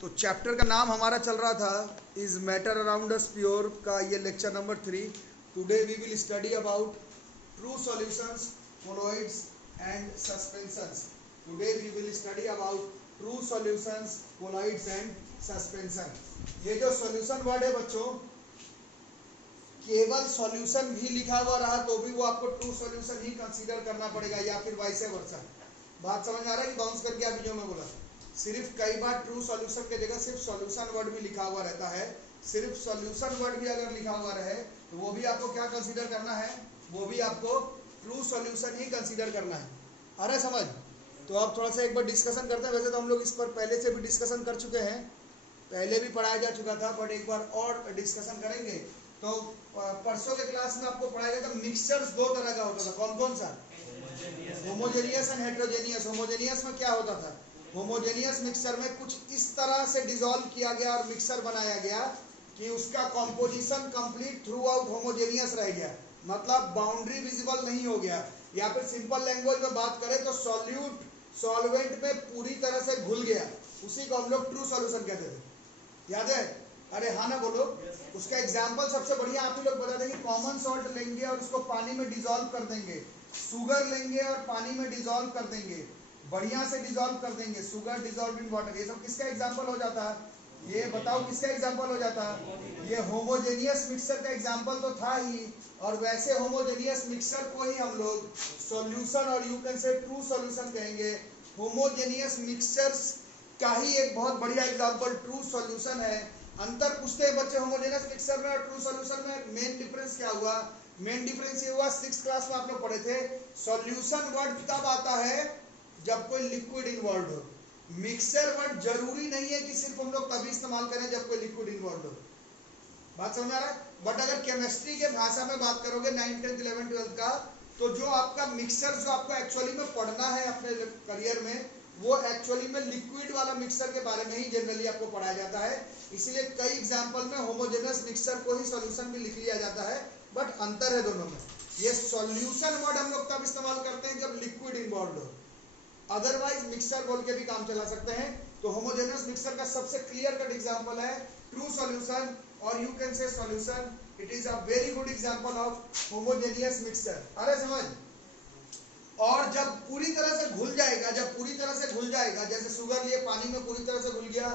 तो चैप्टर का नाम हमारा चल रहा था is matter around us pure का, ये lecture number 3। Today we will study about true solutions, colloids and suspensions. Today we will study about true solutions, colloids and suspension. ये जो सॉल्यूशन वर्ड है बच्चों, केवल सॉल्यूशन भी लिखा हुआ रहा तो भी वो आपको ट्रू सॉल्यूशन ही कंसीडर करना पड़ेगा, या फिर वाइस वर्सा। बात समझ आ रहा है कि बाउंस करके अभी जो मैं बोला, सिर्फ कई बार ट्रू सॉल्यूशन की जगह सिर्फ सॉल्यूशन वर्ड भी लिखा हुआ रहता है। सिर्फ सॉल्यूशन वर्ड भी अगर लिखा हुआ रहे तो वो भी आपको क्या कंसीडर करना है, वो भी आपको ट्रू सॉल्यूशन ही कंसीडर करना है। आ रहा है समझ? तो अब थोड़ा सा एक बार डिस्कशन करते हैं। वैसे तो हम लोग इस पर पहले से भी डिस्कशन कर चुके हैं, पहले भी पढ़ाया जा चुका था, बट एक बार और डिस्कशन करेंगे। तो परसों के क्लास में आपको पढ़ाया गया था मिक्सचर्स दो तरह का होता था। कौन कौन सा? Homogeneous and heterogeneous. होमोजेनियस में क्या होता था? होमोजेनियस मिक्सचर में कुछ इस तरह से डिसॉल्व किया गया और मिक्सचर बनाया गया कि उसका composition complete through out homogeneous रह गया, मतलब बाउंड्री विजिबल नहीं हो गया। या फिर सिंपल लैंग्वेज में बात करें तो सॉल्यूट सॉल्वेंट में पूरी तरह से घुल गया, उसी को हम लोग ट्रू सॉल्यूशन कहते थे। याद है? अरे हाँ ना बोलो। उसका एग्जाम्पल सबसे बढ़िया आप ही लोग बता देंगे। कॉमन सॉल्ट लेंगे और उसको पानी में डिसॉल्व कर देंगे, शुगर लेंगे और पानी में डिसॉल्व कर देंगे, बढ़िया से डिसॉल्व कर देंगे, शुगर डिसॉल्व इन वाटर। ये सब किसका एग्जांपल हो जाता है? ये बताओ किसका एग्जांपल हो जाता है? ये होमोजेनियस मिक्सचर का एग्जांपल तो था ही, और वैसे होमोजेनियस मिक्सचर को ही हम लोग सॉल्यूशन और you can say true solution कहेंगे। होमोजेनियस मिक्सचर्स का ही एक बहुत बढ़िया एग्जांपल ट्रू सॉल्यूशन है। अंतर पूछते हैं बच्चे होमोजेनियस मिक्सचर में और ट्रू सॉल्यूशन में, मेन डिफरेंस क्या हुआ? मेन डिफरेंस ये हुआ, 6th क्लास में आप लोग पढ़े थे, सॉल्यूशन वर्ड तब आता है जब कोई लिक्विड इन्वॉल्व हो। मिक्सचर वर्ड जरूरी नहीं है कि सिर्फ हम लोग तभी इस्तेमाल करें जब कोई लिक्विड इन्वॉल्व हो। बात समझ आ रहा है? बट अगर केमिस्ट्री के भाषा में बात करोगे 9th 10th 11th 12th का, तो जो आपका मिक्सचर जो आपको एक्चुअली में पढ़ना है अपने करियर में, वो एक्चुअली में लिक्विड वाला मिक्सचर के बारे में ही जनरली आपको पढ़ाया जाता है। इसीलिए कई एग्जांपल में होमोजेनियस मिक्सचर को ही सॉल्यूशन भी लिख लिया जाता है, बट अंतर है दोनों में। ये सॉल्यूशन वर्ड हम लोग तब इस्तेमाल करते हैं जब लिक्विड इन्वॉल्व हो, अदरवाइज मिक्सचर बोल के भी काम चला सकते हैं। तो होमोजेनियस मिक्सचर का सबसे क्लियर कट एग्जांपल है ट्रू सॉल्यूशन, और यू कैन से solution. It is a very good example of homogeneous mixture. अरे समझ? और जब पूरी तरह से घुल जाएगा, जब पूरी तरह से घुल जाएगा, जैसे शुगर लिए पानी में पूरी तरह से घुल गया,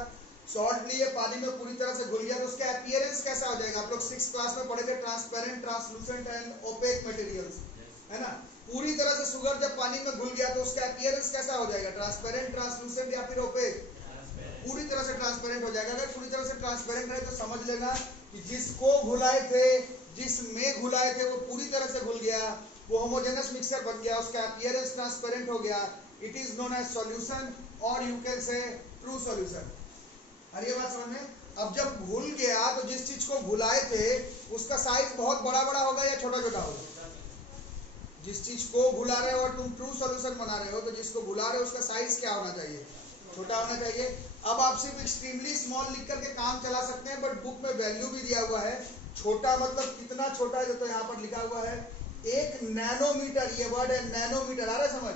सॉल्ट लिए पानी में पूरी तरह से घुल गया, तो उसका अपीयरेंस कैसा हो जाएगा? आप लोग 6th क्लास में पढ़े थे, transparent, translucent and opaque materials, है ना? पूरी तरह से शुगर जब पानी में घुल गया तो उसका अपीयरेंस कैसा हो जाएगा? ट्रांसपेरेंट, ट्रांसलूसेंट या फिर ओपेक? पूरी तरह से ट्रांसपेरेंट हो जाएगा। अगर पूरी तरह से ट्रांसपेरेंट रहे तो समझ लेना कि जिसको घुलाए थे, जिसमें घुलाए थे, वो पूरी तरह से घुल गया, वो होमोजेनियस मिक्सचर बन गया, उसका अपीयरेंस ट्रांसपेरेंट हो गया। It is known as solution, और you can say true solution. अरे ये बात समझ में? अब जब घुल गया तो जिस चीज को घुलाए थे उसका साइज बहुत बड़ा बड़ा होगा या छोटा छोटा होगा? जिस चीज को घुला रहे हो और तुम ट्रू सॉल्यूशन बना रहे हो, तो जिसको घुला रहे हो उसका साइज क्या होना चाहिए? छोटा होना चाहिए। अब आप सिर्फ एक्सट्रीमली स्मॉल लिख करके काम चला सकते हैं, बट बुक में वैल्यू भी दिया हुआ है। छोटा मतलब कितना छोटा है, तो यहाँ पर लिखा हुआ है 1 नैनोमीटर। ये वर्ड है नैनोमीटर। आ रहा है समझ?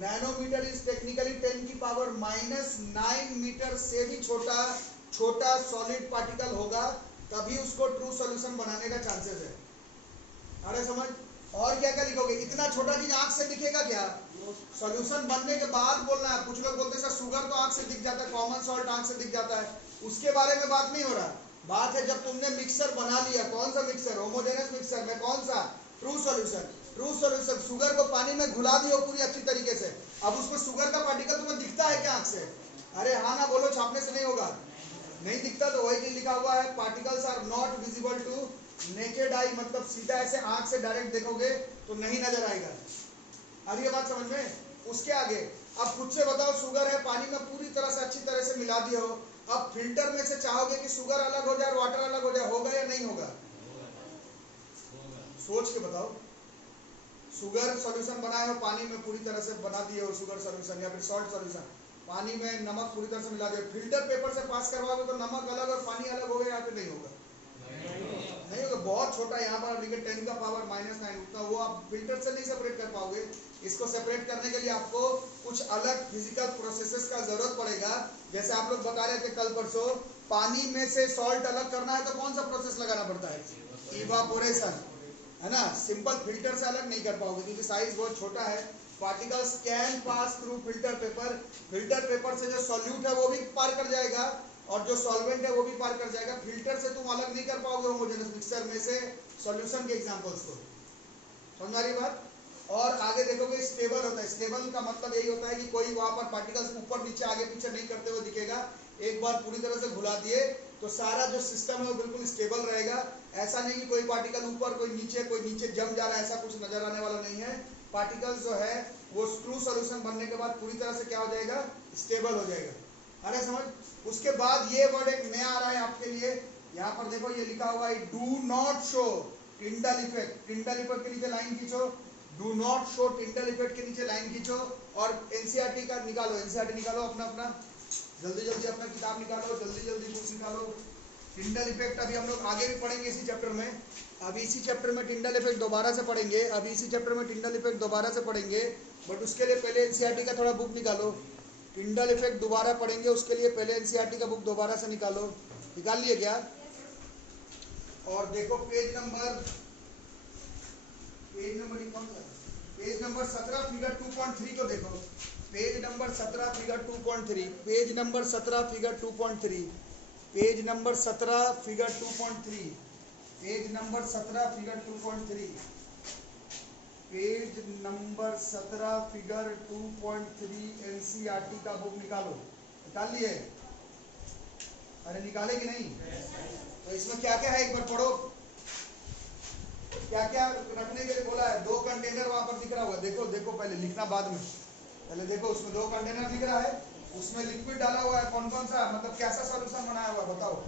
नैनोमीटर इज टेक्निकली 10 की पावर -9 मीटर से भी छोटा सॉलिड पार्टिकल होगा, तभी उसको ट्रू सॉल्यूशन बनाने का चांसेस है। अरे समझ? और क्या क्या लिखोगे? इतना छोटा चीज आंख से दिखेगा क्या? सॉल्यूशन बनने के बाद बोलना है। कुछ लोग बोलते हैं शुगर तो आंख से दिख जाता है, कॉमन सॉल्ट आंख से दिख जाता है, उसके बारे में बात नहीं हो रहा। बात है जब तुमने मिक्सर बना लिया, कौन सा मिक्सर? होमोजेनियस मिक्सर में कौन सा? True solution. True solution, sugar को पानी में घुला दियो पूरी अच्छी तरीके से, अब उसमें शुगर का पार्टिकल तुम्हें दिखता है क्या आंख से? अरे हाँ ना बोलो, छापने से नहीं होगा। नहीं दिखता तो वही लिखा हुआ है, particles are not visible to naked eye, मतलब सीधा ऐसे आंख से डायरेक्ट देखोगे तो नहीं नजर आएगा। अरे ये बात समझ में? उसके आगे अब खुद से बताओ, शुगर है, पानी में पूरी तरह से अच्छी तरह से मिला दिए हो, अब फिल्टर में से चाहोगे कि शुगर अलग हो जाए, वाटर अलग हो जाए, होगा या नहीं होगा? सोच के बताओ। शुगर सॉल्यूशन बनाए हो, पानी में पूरी तरह से बना दिए हो शुगर सॉल्यूशन, या फिर सॉल्ट सॉल्यूशन, पानी में नमक पूरी तरह से मिला दिया, फिल्टर पेपर से पास करवाओगे तो नमक अलग और पानी अलग होगा या फिर नहीं होगा? नहीं होगा, बहुत छोटा यहाँ पर लिखे 10 का पावर -9 उतना, वो आप फिल्टर से नहीं सेपरेट कर पाओगे। इसको सेपरेट करने के लिए आपको कुछ अलग फिजिकल प्रोसेसेस का जरूरत पड़ेगा। जैसे आप लोग बता रहे थे कल परसों, पानी में से सॉल्ट अलग करना है तो कौन सा प्रोसेस लगाना पड़ता है? इवापोरेशन, है ना। सिंपल फिल्टर से अलग नहीं कर पाओगे क्योंकि साइज बहुत छोटा है। Particles can pass through filter paper, filter paper से जो सॉल्यूट है वो भी पार कर जाएगा और जो सॉल्वेंट है वो भी पार कर जाएगा। फिल्टर से तुम अलग नहीं कर पाओगे होमोजेनस मिक्सचर में से सॉल्यूशन के एग्जांपल्स को। समझ आ रही बात? और आगे देखोगे स्टेबल होता है। स्टेबल का मतलब यही होता है कि कोई वहां पर पार्टिकल्स ऊपर नीचे आगे पीछे नहीं करते हुए दिखेगा। एक बार पूरी तरह से घुला दिए तो सारा जो सिस्टम है वो बिल्कुल स्टेबल रहेगा। ऐसा नहीं कि कोई पार्टिकल ऊपर कोई नीचे जम जा रहा है, ऐसा कुछ नजर आने वाला नहीं है। पार्टिकल्स जो है वो ट्रू सॉल्यूशन बनने के बाद पूरी तरह से क्या हो जाएगा? स्टेबल हो जाएगा। अरे समझ? उसके बाद ये वर्ड एक नया आ रहा है आपके लिए, यहाँ पर देखो ये लिखा हुआ है do not show Tyndall effect. Tyndall effect के नीचे लाइन खींचो, do not show Tyndall effect के नीचे लाइन खींचो और एनसीईआरटी का निकालो। एनसीईआरटी निकालो अपना जल्दी अपना किताब निकालो, जल्दी बुक निकालो। टिंडल इफेक्ट अभी हम लोग आगे भी पढ़ेंगे इसी चैप्टर में। अभी इसी चैप्टर में टिंडल इफेक्ट दोबारा से पढ़ेंगे, बट उसके लिए पहले एनसीईआरटी का थोड़ा बुक निकालो। टिंडल इफेक्ट दोबारा पढ़ेंगे, उसके लिए पहले एनसीईआरटी का बुक दोबारा से निकालो। निकाल लिए क्या? और देखो page number page number 17 figure 2.3 को देखो। Page number 17 figure 2.3, page number 17 figure 2.3, page number 17 figure 2.3, page number 17 figure 2.3, page number 17 figure 2.3 NCERT का बुक निकालो। निकाल लिए? अरे निकाले कि नहीं? तो इसमें क्या क्या है एक बार पढ़ो। क्या क्या रखने के लिए बोला है? 2 कंटेनर वहां पर दिख रहा होगा, देखो पहले, लिखना बाद में। पहले देखो उसमें 2 कंटेनर दिख रहा है, उसमें लिक्विड डाला हुआ है। कौन कौन सा, मतलब कैसा सॉल्यूशन बनाया हुआ है बताओ?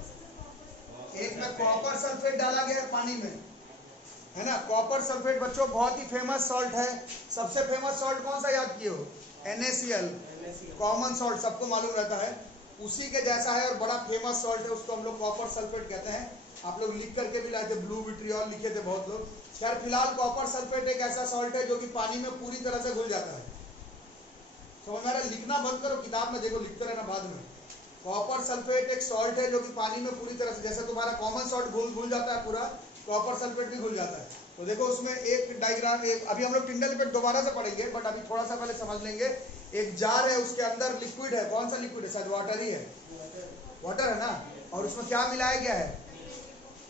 एक में कॉपर सल्फेट डाला गया है पानी में, है ना। कॉपर सल्फेट बच्चों बहुत ही फेमस सॉल्ट है। सबसे फेमस सॉल्ट कौन सा याद किए हो? NaCl, कॉमन सॉल्ट, सबको मालूम रहता है। उसी के जैसा है और बड़ा फेमस सॉल्ट है, उसको हम लोग कॉपर सल्फेट कहते हैं। आप लोग लिख करके भी लाए थे, ब्लू विट्रियोल लिखे थे बहुत लोग। खैर फिलहाल कॉपर सल्फेट एक ऐसा सॉल्ट है जो कि पानी में पूरी तरह से घुल जाता है। समझ में आ रहा है? लिखना बंद करो, किताब में देखो, लिखते रहना बाद में। कॉपर सल्फेट एक सॉल्ट है जो कि पानी में पूरी तरह से, जैसे तुम्हारा कॉमन सॉल्ट घुल जाता है पूरा, कॉपर सल्फेट भी घुल जाता है। तो देखो उसमें एक डायग्राम, अभी हम लोग टिंडल इफेक्ट दोबारा से पढ़ेंगे, बट अभी थोड़ा सा पहले समझ लेंगे। एक जार है, उसके अंदर लिक्विड है। कौन सा लिक्विड है? शायद वाटर ही है, वाटर है ना। और उसमें क्या मिलाया गया है?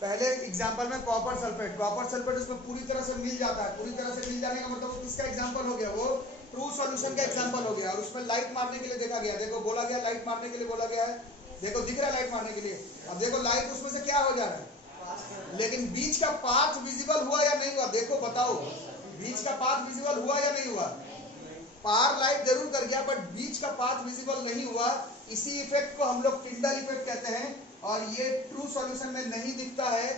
पहले एग्जांपल में कॉपर सल्फेट उसमें पूरी तरह से मिल जाता है। पूरी तरह से मिल जाने का मतलब वो किसका एग्जांपल हो गया? वो ट्रू सॉल्यूशन का एग्जांपल हो गया। और उसमें लाइट मारने के लिए देखा गया, देखो बोला गया लाइट मारने के लिए बोला गया है। देखो दिख रहा है लाइट मारने के लिए। अब देखो लाइट उसमें से क्या हो जा रहा है, लेकिन बीच का पाथ विजिबल हुआ या नहीं हुआ? देखो बताओ, बीच का पाथ विजिबल हुआ या नहीं हुआ? पार लाइट जरूर कर गया, बट बीच का पाथ विजिबल नहीं हुआ। इसी इफेक्ट को हम लोग टिंडल इफेक्ट कहते हैं और ये ट्रू सॉल्यूशन में नहीं दिखता है।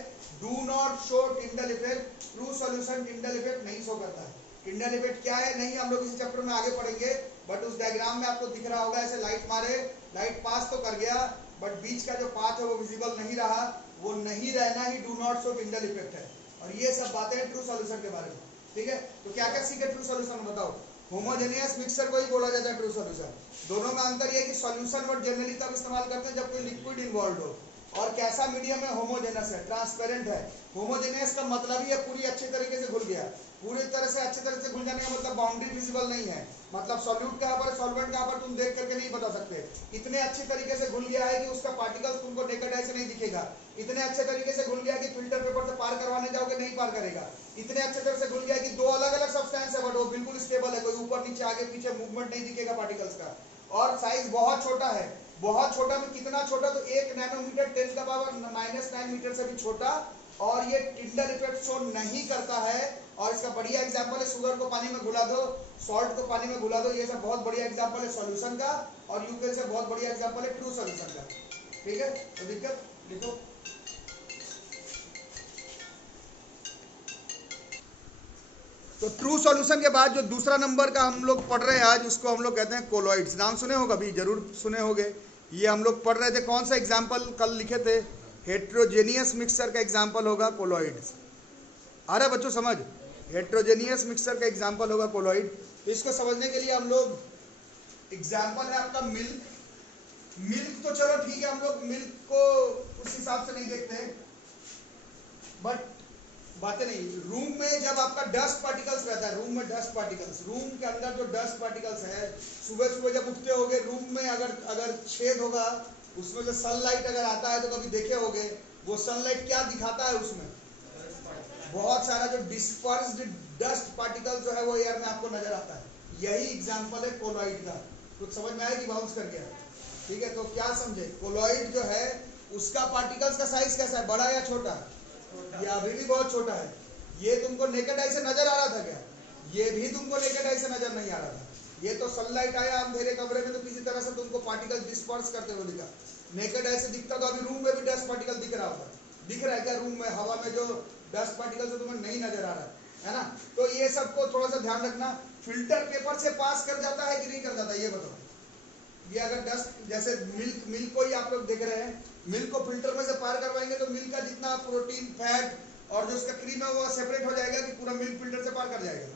Do not show Tyndall effect. True solution Tyndall effect नहीं शो करता है। टिंडल इफेक्ट क्या है नहीं हम लोग इसी चैप्टर में आगे पढ़ेंगे, बट उस डायग्राम में आपको दिख रहा होगा ऐसे लाइट मारे, लाइट पास तो कर गया बट बीच का जो पाथ है वो विजिबल नहीं रहा। वो नहीं रहना ही do not show Tyndall effect है। और ये सब बातें हैं ट्रू सॉल्यूशन के बारे में। ठीक है, तो क्या क्या सीखे ट्रू सॉल्यूशन में बताओ? होमोजेनियस मिक्सचर को ही बोला जाता है ट्रू सॉल्यूशन। दोनों में अंतर ये है कि सॉल्यूशन वर्ड जनरली तब इस्तेमाल करते हैं जब कोई लिक्विड इन्वॉल्व हो। और कैसा मीडियम है? होमोजेनस है, ट्रांसपेरेंट है। होमोजेनियस का मतलब ही है पूरी अच्छे तरीके से घुल गया। पूरी तरह से अच्छे तरह से घुल जाने का मतलब बाउंड्री विजिबल नहीं है, मतलब सॉल्यूट कहाँ पर सॉल्वेंट कहाँ पर तुम देख करके नहीं बता सकते। इतने अच्छे तरीके से घुल गया है कि उसका पार्टिकल्स तुमको नेकेड आई से नहीं दिखेगा। इतने अच्छे तरीके से घुल गया कि फिल्टर पेपर से पार करवाने जाओगे नहीं पार करेगा। इतने अच्छे तरह से घुल गया कि 2 अलग अलग सब्सटेंस है बट वो बिल्कुल स्टेबल है, कोई ऊपर नीचे आगे पीछे मूवमेंट नहीं दिखेगा पार्टिकल्स का। और साइज बहुत छोटा है। बहुत छोटा में कितना छोटा? तो 1 नैनोमीटर 10 का पावर -9 मीटर से भी छोटा। और ये टिंडल इफेक्ट शो नहीं करता है। और इसका बढ़िया एग्जांपल है शुगर को पानी में घुला दो, सॉल्ट को पानी में घुला दो। ये सब बहुत बढ़िया एग्जांपल है सॉल्यूशन का। और यूके से बहुत बढ़िया एग्जांपल है ट्रू सॉल्यूशन का। ठीक है, तो दिक्कत लिखो। तो ट्रू सॉल्यूशन के बाद जो दूसरा नंबर का हम लोग पढ़ रहे हैं आज, उसको हम लोग कहते हैं कोलॉइड्स। नाम सुने हो कभी? जरूर सुने होंगे। ये हम लोग पढ़ रहे थे। कौन सा एग्जाम्पल कल लिखे थे? हेट्रोजेनियस मिक्सचर का एग्जाम्पल होगा कोलॉइड। अरे बच्चों समझ, हेट्रोजेनियस मिक्सचर का एग्जाम्पल होगा कोलॉइड। तो इसको समझने के लिए हम लोग, एग्जाम्पल है आपका मिल्क। मिल्क तो चलो ठीक है, हम लोग मिल्क को उस हिसाब से नहीं देखते हैं, बट बातें नहीं। रूम में जब आपका डस्ट पार्टिकल्स रहता है, रूम में डस्ट पार्टिकल्स, रूम के अंदर जो डस्ट पार्टिकल्स है, सुबह सुबह जब उठते होगे रूम में अगर छेद होगा, उसमें से सनलाइट अगर आता है तो कभी देखे होगे, वो सनलाइट क्या दिखाता है, उसमें बहुत सारा जो डिस्पर्स्ड डस्ट पार्टिकल जो है वो एयर में आपको नजर आता है। यही एग्जांपल है कोलॉइड का। कुछ समझ में आया कि बाउंस कर गया? ठीक है, तो क्या समझे, कोलॉइड जो है उसका पार्टिकल्स का साइज कैसा है, बड़ा या छोटा? ये अभी भी बहुत छोटा है। ये तुमको नेकेड आई से नजर आ रहा था क्या? ये भी तुमको नेकेड आई से नजर नहीं आ रहा था। ये तो सनलाइट आया अंधेरे कमरे में तो किसी तरह से तुमको पार्टिकल डिस्पर्स करते हुए दिखा। नेकेड आई से दिखता तो अभी रूम में भी डस्ट पार्टिकल दिख रहा होगा। दिख रहा है क्या रूम में, हवा में जो डस्ट पार्टिकल से तुम्हें नहीं नजर आ रहा है ना? तो ये सबको थोड़ा सा ध्यान रखना। फिल्टर पेपर से पास कर जाता है कि नहीं कर जाता, ये बताओ। ये अगर डस्ट, जैसे मिल्क को ही आप लोग देख रहे हैं, मिल्क को फिल्टर में से पार करवाएंगे तो मिल्क का जितना प्रोटीन, फैट और जो उसका क्रीम है वो सेपरेट हो जाएगा कि पूरा मिल्क फिल्टर से पार कर जाएगा?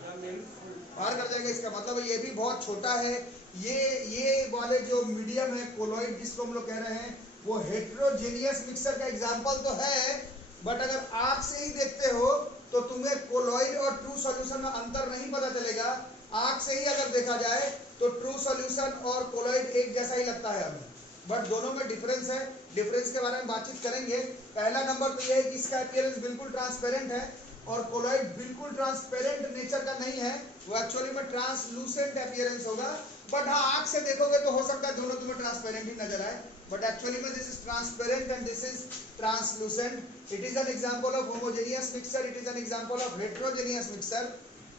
पार कर जाएगा। इसका मतलब ये भी बहुत छोटा है। ये वाले जो मीडियम है कोलॉइड जिसको हम लोग कह रहे हैं, वो हेट्रोजेनियस मिक्सचर का एग्जाम्पल तो है, बट अगर आंख से ही देखते हो तो तुम्हें कोलॉइड और ट्रू सॉल्यूशन में अंतर नहीं पता चलेगा। आंख से ही अगर देखा जाए तो ट्रू सॉल्यूशन और कोलॉइड एक जैसा ही लगता है हमें, बट दोनों में डिफरेंस है। डिफरेंस के बारे में बातचीत करेंगे। पहला नंबर तो यह है कि इसका अपीयरेंस बिल्कुल ट्रांसपेरेंट है और कोलॉइड बिल्कुल ट्रांसपेरेंट नेचर का नहीं है, वो एक्चुअली में ट्रांसलूसेंट अपीयरेंस होगा। बट हाँ, आंख से देखोगे तो हो सकता है दोनों तुम्हें ट्रांसपेरेंट ही नजर आए, बट एक्चुअली में this is transparent and this is translucent. It is an example of homogeneous mixture, it is an example of heterogeneous mixture.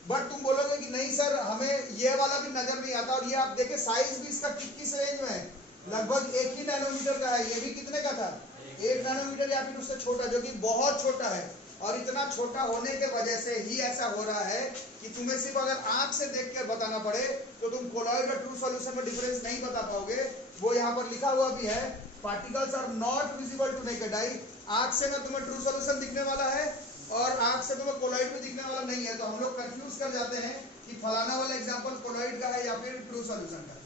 But तुम बोलोगे कि नहीं सर हमें ये वाला भी नजर नहीं आता, और ये आप देखे साइज भी इसका किस रेंज में है, लगभग 1 ही नैनोमीटर का है। ये भी कितने का था, 1 नैनोमीटर या फिर उससे छोटा, जो कि बहुत छोटा है। और इतना छोटा होने के वजह से ही ऐसा हो रहा है कि तुम्हें सिर्फ अगर आंख से देख कर बताना पड़े तो तुम कोलॉइड और ट्रू सॉल्यूशन में डिफरेंस नहीं बता पाओगे। वो यहाँ पर लिखा हुआ भी है, particles are not visible to naked eye. आंख से ना तुम्हें ट्रू सॉल्यूशन दिखने वाला है और आंख से तुम्हें कोलॉइड भी दिखने वाला नहीं है, तो हम लोग कंफ्यूज कर जाते हैं कि फलाना वाला एग्जांपल कोलॉइड का है या फिर ट्रू सॉल्यूशन का।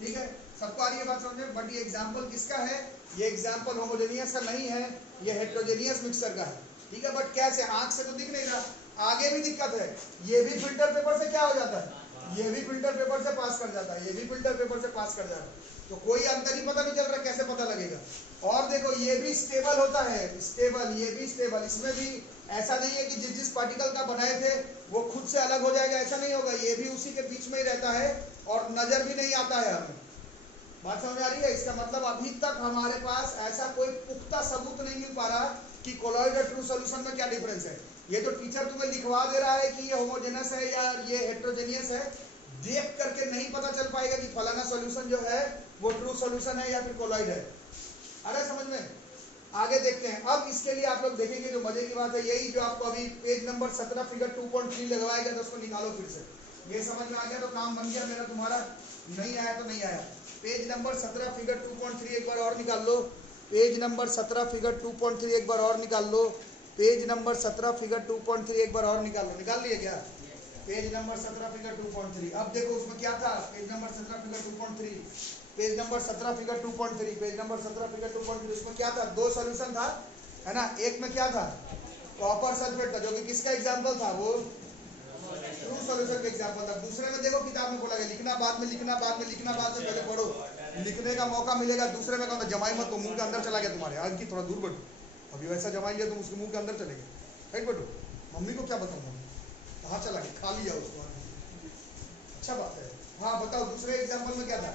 ठीक है, सबको आ रही है बात समझ में? बट ये एग्जांपल किसका है? ये एग्जांपल होमोजेनियस का नहीं है, ये हेट्रोजेनियस मिक्सचर का है। ठीक है, बट कैसे? आंख से तो दिख नहीं रहा। आगे भी दिक्कत है, ये भी फिल्टर पेपर से क्या हो जाता है, ये भी फिल्टर पेपर से पास कर जाता है, ये भी फिल्टर पेपर से पास कर जाता है, तो कोई अंतर ही पता नहीं चल रहा, कैसे पता लगेगा? और देखो ये भी स्टेबल होता है, स्टेबल, ये भी स्टेबल। इसमें भी ऐसा नहीं है कि जिस पार्टिकल का बनाए थे वो खुद से अलग हो जाएगा, ऐसा नहीं होगा। ये भी उसी के बीच में ही रहता है और नजर भी नहीं आता है हमें। बात समझ आ रही है? इसका मतलब अभी तक हमारे पास ऐसा कोई पुख्ता सबूत नहीं मिल पा रहा कि कोलॉइड और ट्रू सॉल्यूशन में क्या डिफरेंस है। ये तो टीचर तुम्हें लिखवा दे रहा है कि ये होमोजेनस है या ये हेट्रोजेनियस है, देख करके नहीं पता चल पाएगा कि फलाना सॉल्यूशन जो है वो ट्रू सॉल्यूशन है या फिर कोलॉइड है। अरे समझ में? आगे देखते हैं। अब इसके लिए आप लोग देखेंगे जो मजे की बात है, यही जो आपको अभी पेज नंबर 17 फिगर 2.3 लगवाएगा, तो उसको निकालो फिर से। ये समझ में आ गया तो काम बन गया मेरा, तुम्हारा नहीं आया तो नहीं आया। पेज नंबर 17 फिगर 2.3 एक बार और निकाल लो। पेज नंबर 17 फिगर 2.3 एक बार और निकाल लो। पेज नंबर 17 फिगर 2.3 एक बार और निकाल लो। निकाल लिए क्या? Page number 17 figure 2.3। अब देखो उसमें क्या था, page number 17 figure 2.3, page number 17 figure 2.3, page number 17 figure 2.3। उसमें क्या था? 2 सॉल्यूशन था, है ना? एक में क्या था? कॉपर सल्फेट था, जो कि किसका एग्जांपल था? वो ट्रू सॉल्यूशन का एग्जांपल था। दूसरे में देखो किताब में बोला गया लिखना बाद में, लिखना बाद में, लिखना बाद में, पहले पढ़ो, लिखने का मौका मिलेगा। दूसरे में कौन था? जमाई मत, तो मुंह के अंदर चला गया तुम्हारे, आज की थोड़ा दूर बैठो। अभी वैसा जमाई लिया तुम उसके मुंह के अंदर चले गए, राइट बैठो। मम्मी को क्या बताऊँ, कहाँ चला गया, खा लिया उसको। अच्छा बात है। हाँ बताओ दूसरे एग्जांपल में क्या था?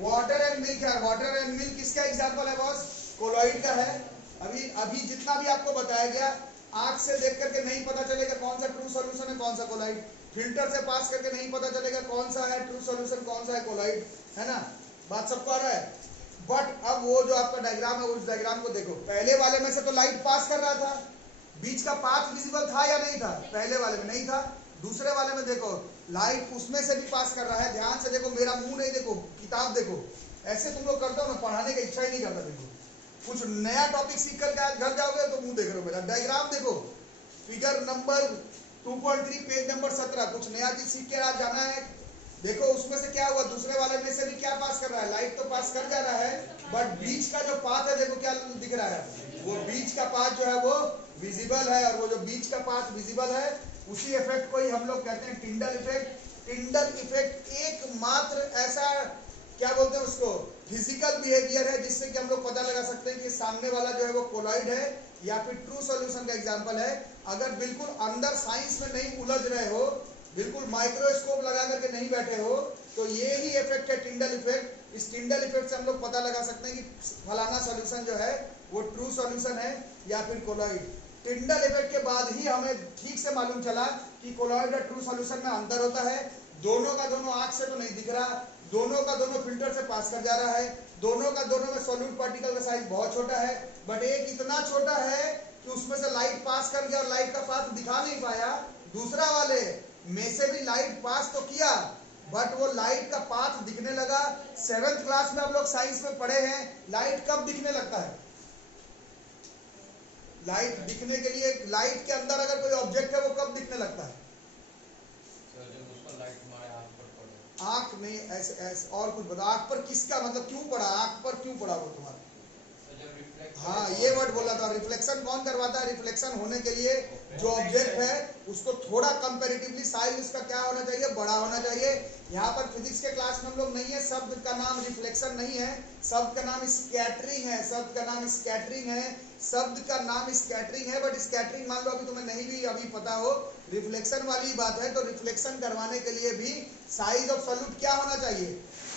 वाटर एंड मिल्क है। वाटर एंड मिल्क किसका एग्जांपल है बॉस? कोलॉइड का है। अभी जितना भी आपको बताया गया, आंख से देख करके नहीं पता चलेगा कौन सा ट्रू सॉल्यूशन है कौन सा कोलॉइड। फिल्टर से पास करके नहीं पता चलेगा कौन सा है ट्रू सॉल्यूशन कौन सा है कोलॉइड, है ना? बात सबको आ रहा है? बट अब वो जो आपका डायग्राम है, उस डायग्राम को देखो। पहले वाले में से तो लाइट पास कर रहा था, बीच का पाथ विजिबल था या नहीं था? पहले वाले में नहीं था। दूसरे वाले में देखो लाइट उसमें से भी पास कर रहा है। ध्यान से देखो, मेरा मुंह नहीं देखो, किताब देखो। ऐसे तुम लोग करते हो ना, पढ़ाने की इच्छा ही नहीं करता। देखो कुछ नया टॉपिक सीख करके आज घर जाओगे तो मुंह देख रहे हो मेरा। डायग्राम देखो, फिगर नंबर 2.3 पेज नंबर 17, कुछ नया चीज सीख के आज जाना है। देखो उसमें से क्या हुआ, दूसरे वाले में से भी क्या पास कर रहा है, लाइट तो पास कर जा रहा है, बट बीच का जो पाथ है देखो क्या दिख रहा है, वो बीच का पाथ जो है वो विजिबल है, और वो जो बीच का पाथ विजिबल है उसी इफेक्ट को ही हम लोग कहते हैं टिंडल इफेक्ट। टिंडल इफेक्ट एकमात्र ऐसा क्या बोलते हैं उसको फिजिकल बिहेवियर है जिससे कि हम लोग पता लगा सकते हैं कि सामने वाला जो है वो कोलॉइड है या फिर ट्रू सॉल्यूशन का एग्जांपल है। अगर बिल्कुल अंदर साइंस में नहीं उलझ रहे हो, बिल्कुल माइक्रोस्कोप लगा करके नहीं बैठे हो, तो ये ही इफेक्ट है टिंडल इफेक्ट। इस टिंडल इफेक्ट से हम लोग पता लगा सकते हैं कि फलाना सॉल्यूशन जो है वो ट्रू सॉल्यूशन है या फिर कोलॉइड। टिंडल इफेक्ट के बाद ही हमें ठीक से मालूम चला कि कोलॉइड और ट्रू सॉल्यूशन में अंतर होता है। दोनों का दोनों आंख से तो नहीं दिख रहा, दोनों का दोनों फिल्टर से पास कर जा रहा है, दोनों का दोनों में सॉल्यूट पार्टिकल का साइज बहुत छोटा है, बट एक इतना छोटा है कि उसमें से लाइट पास कर गया और लाइट का पाथ दिखा नहीं पाया। दूसरा वाले में से भी लाइट पास तो किया, बट वो लाइट का पाथ दिखने लगा। 7th क्लास में हम लोग साइंस में पढ़े हैं, लाइट कब दिखने लगता है? लाइट दिखने के लिए, लाइट के अंदर अगर कोई ऑब्जेक्ट है वो कब दिखने लगता है? आंख नहीं, ऐसे ऐसे और कुछ बता। आंख पर किसका मतलब क्यों पड़ा, आंख पर क्यों पड़ा वो तुम्हारा? हाँ ये वर्ड बोला था। रिफ्लेक्शन कौन करवाता है? रिफ्लेक्शन होने के लिए जो ऑब्जेक्ट है उसको थोड़ा कंपैरेटिवली साइज उसका क्या होना चाहिए, बड़ा होना चाहिए। यहाँ पर फिजिक्स के क्लास में हम लोग नहीं है, शब्द का नाम रिफ्लेक्शन नहीं है, शब्द का नाम स्कैटरिंग है, शब्द का नाम स्कैटरिंग है, शब्द का नाम स्कैटरिंग है। बट स्कैटरिंग मान लो अभी तुम्हें नहीं भी अभी पता हो, रिफ्लेक्शन वाली बात है। तो रिफ्लेक्शन करवाने के लिए भी साइज ऑफ सॉल्यूट क्या होना चाहिए,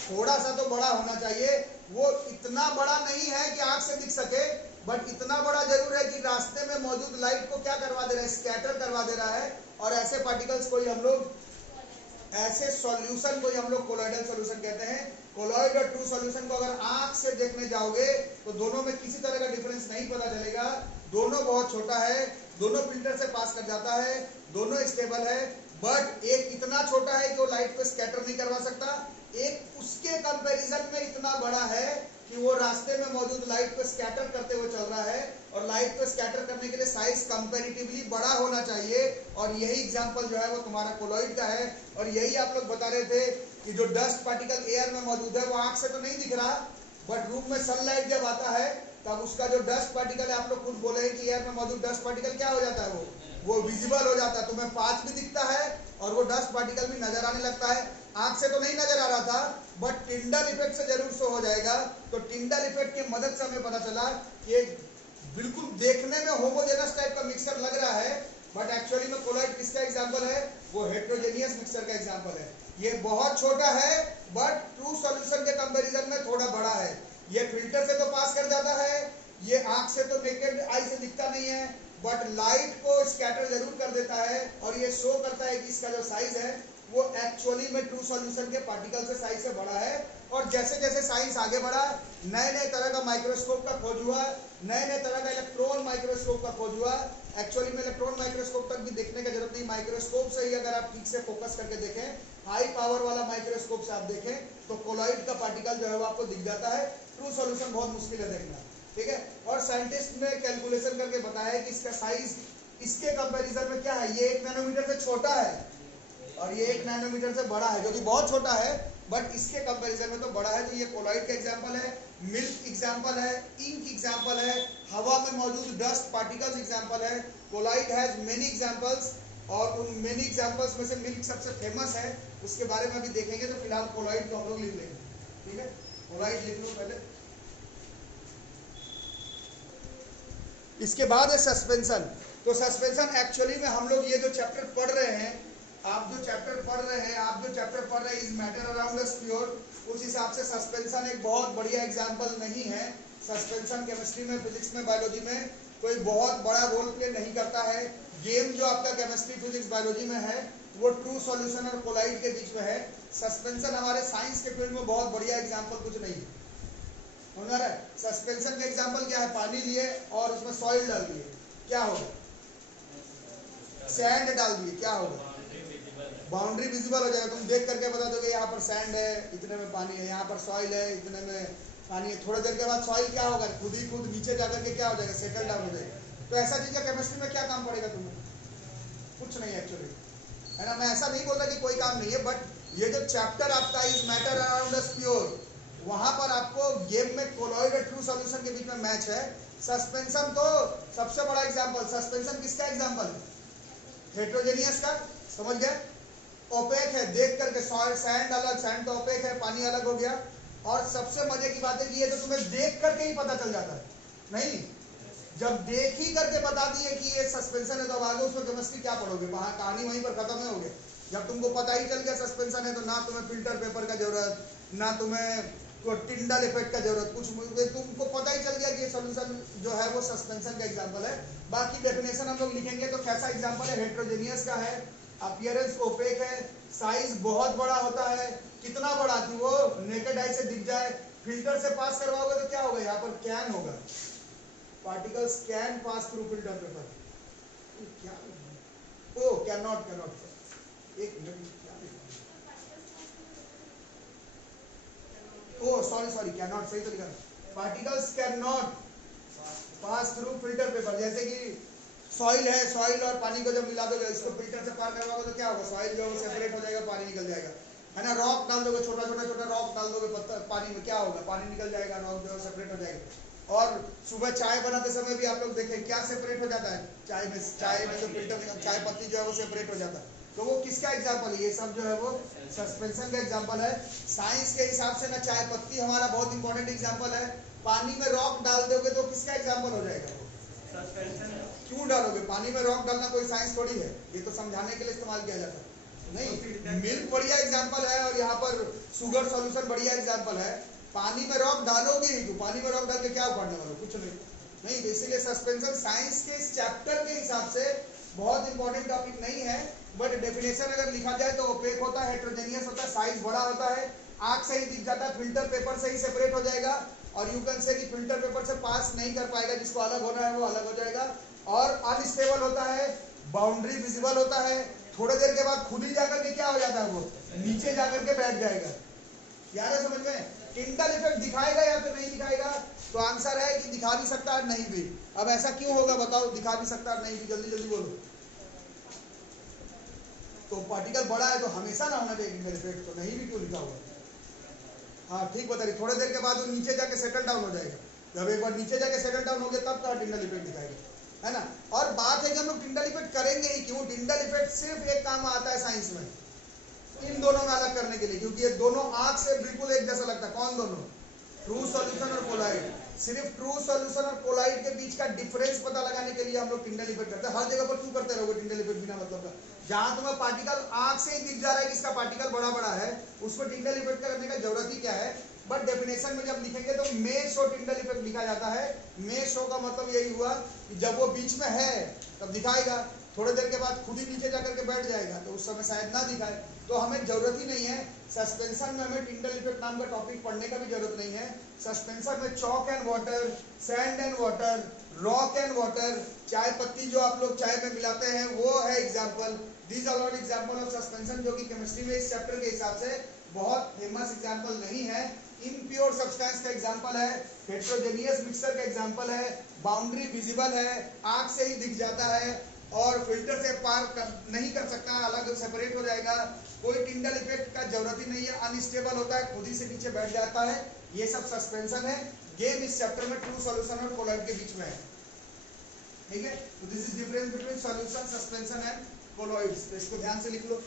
थोड़ा सा तो बड़ा होना चाहिए। वो इतना बड़ा नहीं है कि आंख से दिख सके, बट इतना बड़ा जरूर है कि रास्ते में मौजूद लाइट को क्या करवा दे रहा है, स्कैटर करवा दे रहा है। और ऐसे पार्टिकल्स को ही हम लोग, ऐसे सॉल्यूशन को ही हम लोग कोलॉइडल सॉल्यूशन कहते हैं। कोलॉइड और ट्रू सॉल्यूशन को अगर आंख से देखने जाओगे तो दोनों में किसी तरह का डिफरेंस नहीं पता चलेगा। दोनों बहुत छोटा है, दोनों फिल्टर से पास कर जाता है, दोनों स्टेबल है, बट एक इतना छोटा है कि वो लाइट को स्कैटर नहीं करवा सकता, एक उसके कंपैरिजन में इतना बड़ा है कि वो रास्ते में मौजूद लाइट को स्कैटर करते हुए चल रहा है। और लाइट को स्कैटर करने के लिए साइज कंपैरेटिवली बड़ा होना चाहिए, और यही एग्जांपल जो है वो तुम्हारा कोलॉइड का है। और यही आप लोग बता रहे थे कि जो डस्ट पार्टिकल एयर में मौजूद है वो आंख से तो नहीं दिख रहा, बट रूम में सनलाइट जब आता है तब उसका जो डस्ट पार्टिकल है, आप लोग खुद बोले कि एयर में मौजूद डस्ट पार्टिकल क्या हो जाता है, वो विजिबल हो जाता है। तुम्हें पाथ भी दिखता है और वो डस्ट पार्टिकल भी नजर आने लगता है। आंख से तो नहीं नजर आ रहा था, बट टिंडल इफेक्ट से जरूर शो हो जाएगा। तो टिंडल इफेक्ट की मदद से हमें पता चला कि बिल्कुल देखने में होमोजेनस टाइप का मिक्सचर लग रहा है, बट एक्चुअली में कोलॉइड किसका एग्जांपल है, वो हेट्रोजेनियस मिक्सचर का एग्जांपल है। ये बहुत छोटा है, बट ट्रू सॉल्यूशन के कंपैरिजन में थोड़ा बड़ा है। ये फिल्टर से तो पास कर जाता है, ये आंख से तो नेकेड आई से दिखता नहीं है, बट लाइट को स्कैटर जरूर कर देता है। और ये शो करता है कि इसका जो साइज है वो एक्चुअली में ट्रू सॉल्यूशन के पार्टिकल से साइज से बड़ा है। और जैसे जैसे साइंस आगे बढ़ा, नए नए तरह का माइक्रोस्कोप का खोज हुआ, नए नए तरह का इलेक्ट्रॉन माइक्रोस्कोप का खोज हुआ। एक्चुअली में इलेक्ट्रॉन माइक्रोस्कोप तक भी देखने की जरूरत नहीं, माइक्रोस्कोप से ही अगर आप ठीक से फोकस करके देखें, हाई पावर वाला माइक्रोस्कोप से आप देखें तो कोलॉइड का पार्टिकल जो है वो आपको दिख जाता है। ट्रू सॉल्यूशन बहुत मुश्किल है देखना, ठीक है। और साइंटिस्ट ने कैलकुलेशन करके बताया है कि इसका साइज इसके कंपैरिजन में क्या है, ये 1 नैनोमीटर से छोटा है और ये 1 नैनोमीटर से बड़ा है, जो कि बहुत छोटा है, बट इसके कंपैरिजन में तो बड़ा है। तो ये कोलॉइड का एग्जांपल है, मिल्क एग्जांपल है, इंक एग्जांपल है, हवा में मौजूद डस्ट पार्टिकल्स एग्जांपल है। कोलॉइड हैज मेनी एग्जांपल्स, और उन मेनी एग्जांपल्स में से मिल्क सबसे फेमस है, उसके बारे में भी देखेंगे। तो फिलहाल कोलॉइड को हम लोग लिख लेंगे, ठीक है। कोलॉइड लिख लो पहले, इसके बाद है सस्पेंशन। तो सस्पेंशन एक्चुअली में हम लोग ये जो चैप्टर पढ़ रहे हैं, आप जो चैप्टर पढ़ रहे हैं is matter around the sphere, उस हिसाब से सस्पेंशन एक बहुत बढ़िया एग्जांपल नहीं है। सस्पेंशन केमिस्ट्री में, फिजिक्स में, बायोलॉजी में कोई बहुत बड़ा रोल प्ले नहीं करता है। गेम जो आपका केमिस्ट्री, फिजिक्स, बायोलॉजी में है वो ट्रू सॉल्यूशन और कोलॉइड के बीच में है। सस्पेंशन हमारे साइंस के फील्ड में बहुत बढ़िया एग्जाम्पल कुछ नहीं है। सस्पेंशन का एग्जाम्पल क्या है, पानी लिए और उसमें सॉइल डाल दिए, क्या होगा, सैंड डाल दिए, क्या होगा, बाउंड्री विजिबल हो जाएगा। तुम देख करके बता दोगे यहाँ पर सैंड है, इतने में पानी है, यहाँ पर सॉइल है, इतने में पानी है, थोड़ी देर के बाद सॉइल क्या होगा, खुद ही खुद नीचे जाकर के क्या हो जाएगा, सेटल डाउन हो जाएगा। तो ऐसा चीज का केमिस्ट्री में क्या काम पड़ेगा तुम्हें, कुछ नहीं एक्चुअली, है ना। मैं ऐसा नहीं बोल रहा कि कोई काम नहीं है, बट ये जो चैप्टर आपका is matter around us pure, वहां पर आपको गेम में कोलॉइड और ट्रू सॉल्यूशन के बीच में मैच है। सस्पेंशन तो सबसे बड़ा एग्जांपल, सस्पेंशन किसका एग्जांपल है, हेट्रोजेनियस का, समझ गए। ओपेक है, देख करके सैंड अलग, सैंड तो ओपेक है, पानी अलग हो गया। और सबसे मजे की बात है कि ये तो तुम्हें देख करके ही पता चल जाता है, नहीं जब देख ही करके बता दिए कि ये सस्पेंशन है तो अब आगे उसमें केमिस्ट्री क्या पढ़ोगे, वहां कहानी वहीं पर खत्म हो गया। जब तुमको पता ही चल गया सस्पेंशन है तो ना तुम्हें फिल्टर पेपर का जरूरत, ना तुम्हें टिंडल इफेक्ट का जरूरत, कुछ तुमको पता ही चल गया कि ये सॉल्यूशन जो है वो सस्पेंशन का एग्जांपल है। बाकी डेफिनेशन हम लोग लिखेंगे तो कैसा एग्जांपल है, हेट्रोजेनियस का है, अपीयरेंस ओपेक है, साइज बहुत बड़ा होता है, कितना बड़ा कि वो नेकेड आई से दिख जाए, फिल्टर से पास करवाओगे तो क्या होगा, यहाँ पर कैन होगा, particles can pass through filter paper, क्या ओ cannot, एक मिनट, ओ सॉरी cannot सही तो लिखा, particles cannot pass through filter paper। जैसे कि सॉइल है, सॉइल और पानी को जब मिला दोगे, इसको फिल्टर से पार करवाओगे तो क्या होगा, सॉइल जो है वो सेपरेट हो जाएगा, पानी निकल जाएगा, है ना। रॉक डाल दोगे, छोटा रॉक डाल दोगे पत्थर पानी में, क्या होगा, पानी निकल जाएगा, रॉक जो है सेपरेट हो जाएगा। और सुबह चाय बनाते समय भी आप लोग देखें क्या सेपरेट हो जाता है, चाय में जो फिल्टर चाय पत्ती जो है वो सेपरेट हो जाता है, तो वो किसका एग्जांपल है, ये सब जो है वो सस्पेंशन का एग्जांपल है। साइंस के हिसाब से ना चाय पत्ती हमारा बहुत इंपॉर्टेंट एग्जांपल है, पानी में रॉक डाल दोगे तो किसका एग्जांपल हो जाएगा, वो सस्पेंशन। क्यों डालोगे, पानी में रॉक डालना कोई साइंस थोड़ी है, ये तो समझाने के लिए इस्तेमाल किया जाता है, नहीं। मिल्क बढ़िया एग्जाम्पल है और यहाँ पर शुगर सॉल्यूशन बढ़िया एग्जाम्पल है। पानी में रॉक डालोगे ही तो पानी में रॉक डाल के क्या उखाड़ने वाले, कुछ नहीं, तो इसीलिए सस्पेंशन साइंस के इस चैप्टर के हिसाब से बहुत इंपॉर्टेंट टॉपिक नहीं है, बट डेफिनेशन अगर लिखा जाए तो ओपेक होता है, हेट्रोजेनियस होता है, साइज बड़ा होता है, आंख से ही दिख जाता है, फिल्टर पेपर से ही सेपरेट हो जाएगा, और यू कैन से कि फिल्टर पेपर से पास नहीं कर पाएगा, जिसको अलग होना है वो अलग हो जाएगा, और अनस्टेबल होता है, बाउंड्री विजिबल होता है, थोड़ी देर के बाद खुद ही जाकर के क्या हो जाता है, वो नीचे जाकर के बैठ जाएगा। यार समझ में, टिंडल इफेक्ट दिखाएगा या फिर नहीं दिखाएगा, तो आंसर है कि दिखा भी सकता है नहीं भी। अब ऐसा क्यों होगा बताओ, दिखा भी सकता है नहीं भी, जल्दी जल्दी बोलो। तो पार्टिकल बड़ा है तो हमेशा ना होना चाहिए टिंडल इफेक्ट, तो नहीं भी क्यों लिखा हुआ, हाँ ठीक बता रही, थोड़ी देर के बाद वो नीचे जाके सेटल डाउन हो जाएगा, जब एक बार नीचे जाके सेटल डाउन हो गया तब तो टिंडल इफेक्ट दिखाएगा, है ना। और बात है कि हम लोग टिंडल इफेक्ट करेंगे ही क्यों, टिंडल इफेक्ट सिर्फ एक काम आता है साइंस में, इन दोनों में अलग करने के लिए, क्योंकि ये दोनों आंख से बिल्कुल एक जैसा लगता है। कौन दोनों, ट्रू सॉल्यूशन और कोलाइड। सिर्फ ट्रू सॉल्यूशन और कोलाइड के बीच का डिफरेंस पता लगाने के लिए हम लोग टिंडल इफेक्ट करते हैं। हर जगह पर क्यों करते रहोगे टिंडल इफेक्ट बिना मतलब का, जहां तुम्हें पार्टिकल आंख से ही दिख जा रहा है कि इसका पार्टिकल बड़ा बड़ा है, उसमें टिंडल इफेक्ट करने का जरूरत ही क्या है। बट डेफिनेशन में जब लिखेंगे तो मे शो टिंडल इफेक्ट लिखा जाता है। मे शो का मतलब यही हुआ कि जब वो बीच में है तब दिखाएगा, थोड़ी देर के बाद खुद ही नीचे जाकर के बैठ जाएगा तो उस समय शायद ना दिखाए, तो हमें जरूरत ही नहीं है। सस्पेंशन में हमें टिंडल इफेक्ट नाम का टॉपिक पढ़ने का भी जरूरत नहीं है। सस्पेंशन में chalk and water, sand and water, rock and water, चाय पत्ती जो आप लोग चाय में मिलाते हैं वो है example. These are all example of suspension, जो कि केमिस्ट्री में इस चैप्टर के हिसाब से बहुत फेमस एग्जाम्पल नहीं है। इम्प्योर सब्सटेंस का एग्जाम्पल है, हेट्रोजेनियस मिक्सचर का एग्जाम्पल है, बाउंड्री विजिबल है, आंख से ही दिख जाता है और फिल्टर से पार नहीं कर सकता, अलग सेपरेट हो जाएगा, कोई टिंडल इफेक्ट का जरूरत ही नहीं है, अनस्टेबल होता है, खुद ही से नीचे बैठ जाता है। ये सब सस्पेंशन है। गेम इस चैप्टर में ट्रू सॉल्यूशन और कोलॉइड के बीच में है, ठीक है। तो this is difference between solution, suspension and colloids, तो इसको ध्यान से लिख लो।